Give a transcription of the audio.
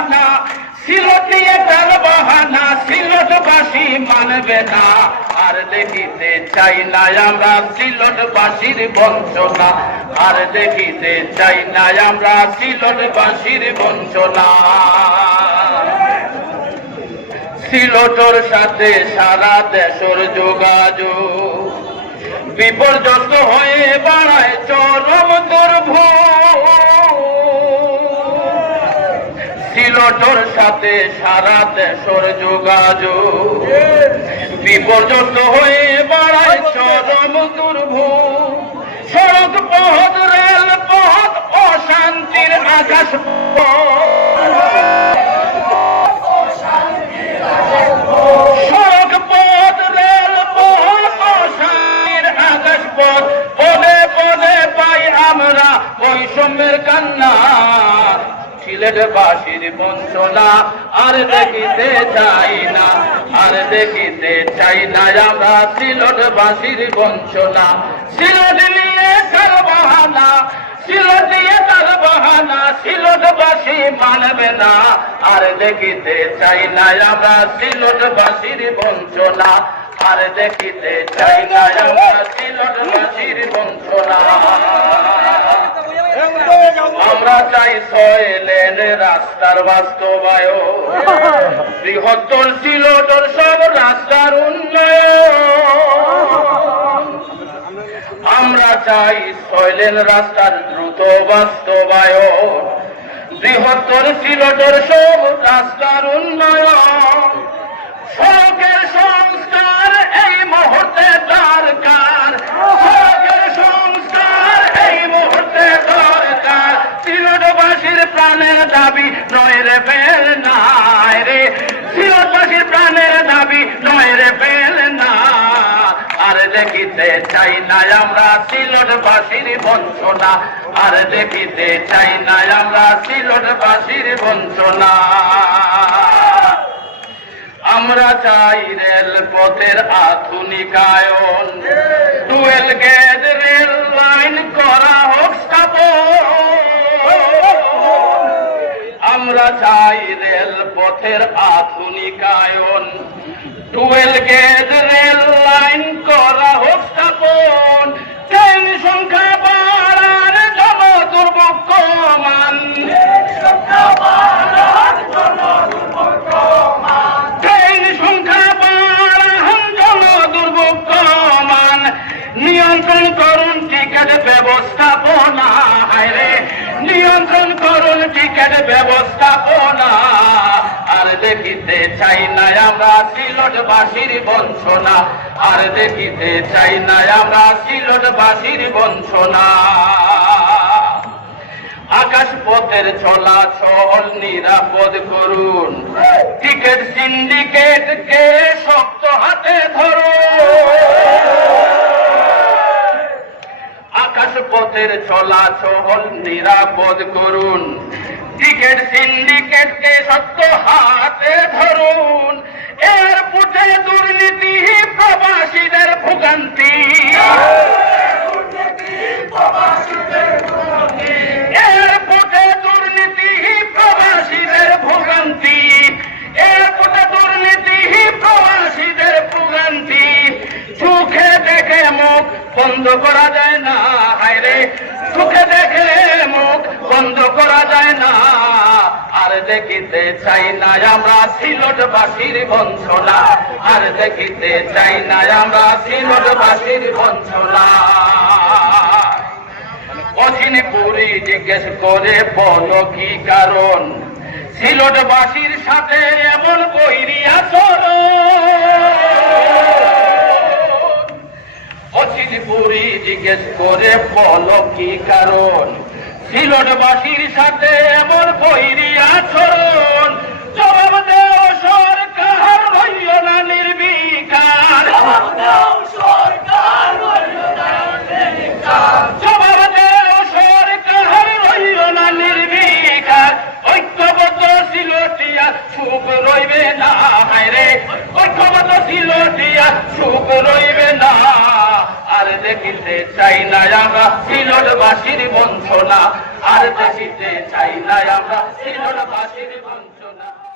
বাহানা, সিলট নিয়ে তার বাহানা, সিলটবাসী মানবে না। আর দেখিতে চাই না আমরা সিলটবাসীর বঞ্চনা, আর দেখিতে চাই না আমরা সিলটবাসীর বঞ্চনা। সিলটর সাথে সারা দেশের যোগাযোগ বিপর্যস্ত হয়ে বাড়ায় চরম দুর্ভোগ। সিলটর সাথে সারা দেশের যোগাযোগ বিপর্যস্ত হয়ে বাড়ায় চরম দুর্ভোগ। সড়ক পথ রেল পথ অশান্তির আকাশ সড়ক পথ রেল পথ অশান্তির আকাশ পথ, পদে পদে পাই আমরা বৈষম্যের কান্না। সিলেটবাসীর বঞ্চনা আর দেখিতে চাই না, আর দেখিতে চাই না আমরা সিলেটবাসীর বঞ্চনা। সিলেট নিয়ে তার বাহানা, সিলেট নিয়ে তার বাহানা, সিলেটবাসী মানবে না। আর দেখিতে চাই না আমরা সিলেটবাসীর বঞ্চনা, আর দেখিতে চাই না আমরা সিলেটবাসীর বঞ্চনা। আমরা চাই 6 লেন রাস্তার বাস্তবায়ন, বৃহত্তর সিলেটের সব রাস্তার উন্নয়ন। আমরা চাই 6 লেন রাস্তার দ্রুত বাস্তবায়ন, বৃহত্তর সিলেটের সব রাস্তার উন্নয়ন। সড়কের সংস্কার এই মুহূর্তে দরকার, সড়কের সংস্কার এই মুহূর্তে দরকার। সিলেটবাসীর প্রাণের দাবি নয় রে ফেল নাই রে, সিলেটবাসীর প্রাণের দাবি নয় রে ফেল না। আর দেখিতে চাই না আমরা সিলেটবাসীর বঞ্চনা, আর দেখিতে চাই না আমরা সিলেটবাসীর বঞ্চনা। আমরা চাই রেল পথের আধুনিকায়ন, টুয়েল গেজ রেল লাইন করা হোক স্থাপন। আমরা চাই রেল পথের আধুনিকায়ন, টুয়েল গেজ রেল লাইন করা হোক স্থাপন। ট্রেন সংখ্যা বাড়ার জন দুর্ভোগ কমান, নিয়ন্ত্রণ করুন টিকিট ব্যবস্থাপনা, হায়রে নিয়ন্ত্রণ করুন টিকিট ব্যবস্থাপনা। আর দেখিতে চাই না আমরা সিলেটবাসীর বঞ্চনা, আর দেখিতে চাই না আমরা সিলেটবাসীর বঞ্চনা। আকাশ পথের চলাচল নিরাপদ করুন, টিকিট সিন্ডিকেটকে শক্ত হাতে ধরুন। আকাশ পথের চলাচল নিরাপদ করুন, টিকিট সিন্ডিকেটকে শক্ত হাতে ধরুন। এয়ারপোর্টে দুর্নীতি প্রবাসীদের ভোগান্তি, এয়ারপোর্টে দুর্নীতি প্রবাসীদের ভোগান্তি, এয়ারপোর্টে দুর্নীতি প্রবাসীদের ভোগান্তি। চোখে দেখে মুখ বন্ধ করা যায় না, হায়রে চোখে দেখে মুখ বন্ধ করা যায় না। আর দেখিতে চাই না আমরা সিলেটবাসীর বঞ্চনা, আর দেখিতে চাই না আমরা সিলেটবাসীর বঞ্চনা। অচিনপুরি জিজ্ঞেস করে বলো কি কারণ সিলেটবাসীর সাথে এমন বৈরী আচরণ। অচিনপুরি জিজ্ঞেস করে বলো কি কারণ সিলেটবাসীর সাথে এমন বৈরী আচরণ। জবাব দেও সরকার হইও না নির্বিকার, জবাব দেও সরকার হইও না নির্বিকার, জবাব দেও সরকার হইও না নির্বিকার। ঐক্যবদ্ধ সিলেটিয়া সুখ রইবে না, হায়রে ঐক্যবদ্ধ সিলেটিয়া সুখ রইবে না। আর দেখিতে চাই না আমরা সিলেটবাসীর বঞ্চনা, আর দেখিতে চাই না আমরা সিলেটবাসীর বাঁশির বঞ্চনা